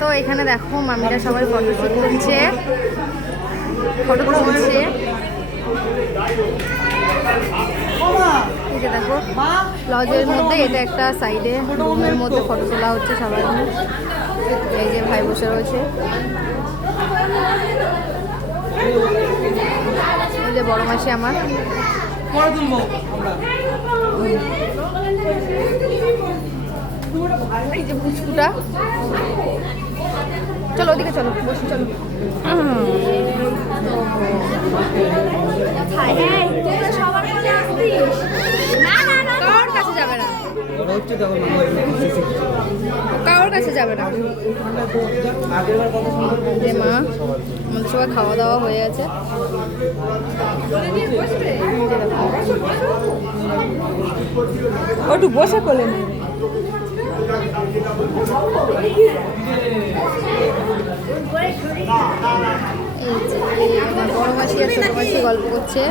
তো এখানে দেখো মামিরা সবাই ফটো তুলছে, ফটো তুলছে। এই যে দেখো লজের মধ্যে এটা একটা সাইডে রুমের মধ্যে ফটো তোলা হচ্ছে সবাই। এই যে ভাই বসে রয়েছে, এই যে বড় মাসি আমার। এই যে পুচকুটা, চলো ওদিকে চলো, বসি চলো। কারোর কাছে যাবে না, কারোর কাছে যাবে না। যে মা আমাদের সবাই খাওয়া দাওয়া হয়ে গেছে। একটু বসে করলেন। বড় মাসি আর ছোট মাসি গল্প করছে।